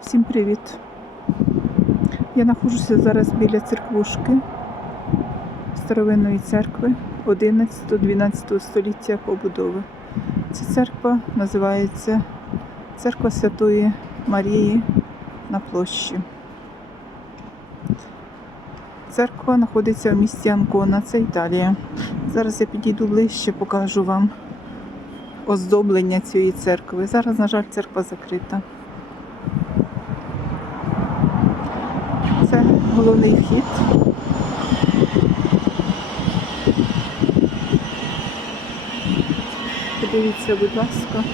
Всім привіт! Я знаходжуся зараз біля церквушки старовинної церкви 11-12 століття побудови. Ця церква називається Церква Святої Марії на площі. Церква знаходиться в місті Анкона, це Італія. Зараз я підійду ближче, покажу вам оздоблення цієї церкви. Зараз, на жаль, церква закрита. Це головний вхід. Подивіться, будь ласка.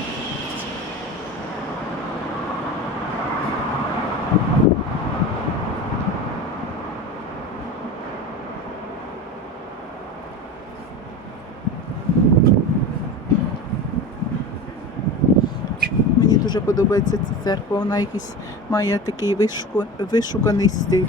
Дуже подобається ця церква. Вона якийсь має такий вишуку, вишуканий стиль.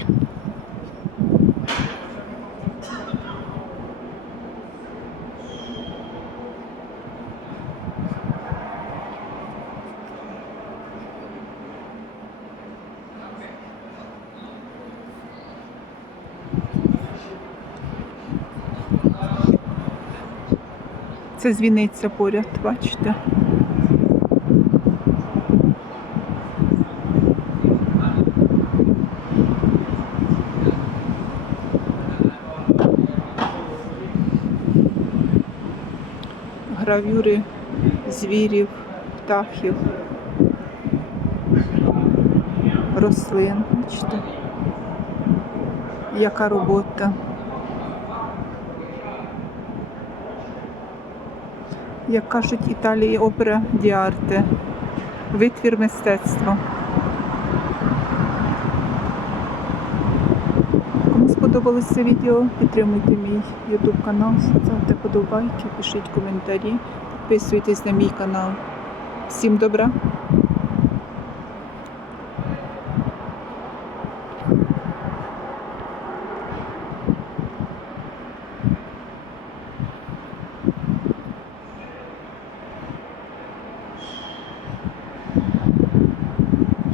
Це дзвіниця поряд, бачите? Гравюри звірів, птахів, рослин. Бачите, яка робота. Як кажуть Італії опера діарте, витвір мистецтва. сподобалось це відео, підтримуйте мій YouTube канал, ставте подобайки, пишіть коментарі, підписуйтесь на мій канал. Всім добра!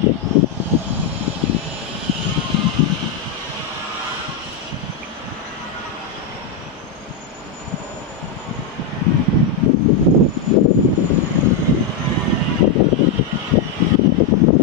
you